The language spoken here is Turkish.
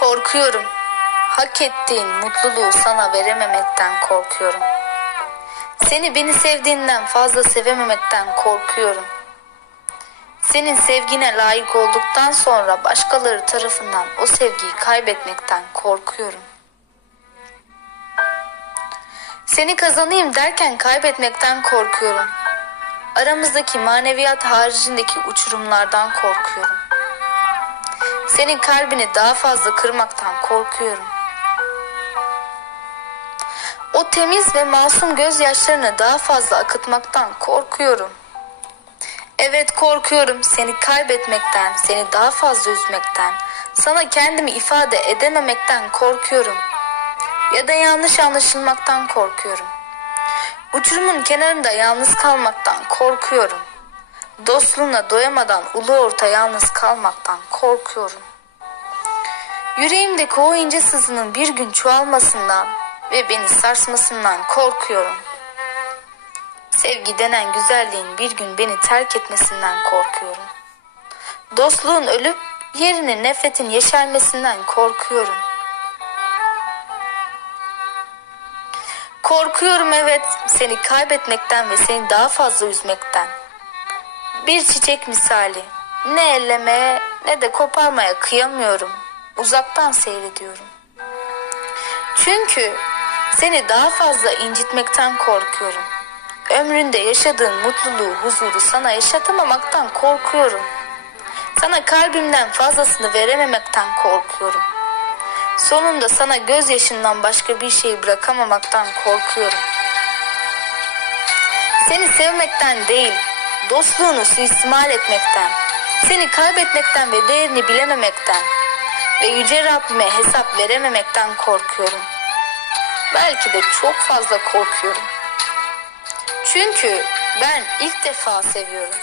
Korkuyorum. Hak ettiğin mutluluğu sana verememekten korkuyorum. Seni beni sevdiğinden fazla sevememekten korkuyorum. Senin sevgine layık olduktan sonra başkaları tarafından o sevgiyi kaybetmekten korkuyorum. Seni kazanayım derken kaybetmekten korkuyorum. Aramızdaki maneviyat haricindeki uçurumlardan korkuyorum. Senin kalbini daha fazla kırmaktan korkuyorum. O temiz ve masum gözyaşlarını daha fazla akıtmaktan korkuyorum. Evet korkuyorum seni kaybetmekten, seni daha fazla üzmekten, sana kendimi ifade edememekten korkuyorum. Ya da yanlış anlaşılmaktan korkuyorum. Uçurumun kenarında yalnız kalmaktan korkuyorum. Dostluğuna doyamadan ulu orta yalnız kalmaktan korkuyorum. Yüreğimdeki o ince sızının bir gün çoğalmasından ve beni sarsmasından korkuyorum. Sevgi denen güzelliğin bir gün beni terk etmesinden korkuyorum. Dostluğun ölüp yerine nefretin yeşermesinden korkuyorum. Korkuyorum evet seni kaybetmekten ve seni daha fazla üzmekten. Bir çiçek misali ne ellemeye ne de koparmaya kıyamıyorum. Uzaktan seyrediyorum. Çünkü seni daha fazla incitmekten korkuyorum. Ömründe yaşadığın mutluluğu, huzuru sana yaşatamamaktan korkuyorum. Sana kalbimden fazlasını verememekten korkuyorum. Sonunda sana gözyaşından başka bir şey bırakamamaktan korkuyorum. Seni sevmekten değil, dostluğunu suistimal etmekten, seni kaybetmekten ve değerini bilememekten ve yüce Rabbime hesap verememekten korkuyorum. Belki de çok fazla korkuyorum. Çünkü ben ilk defa seviyorum.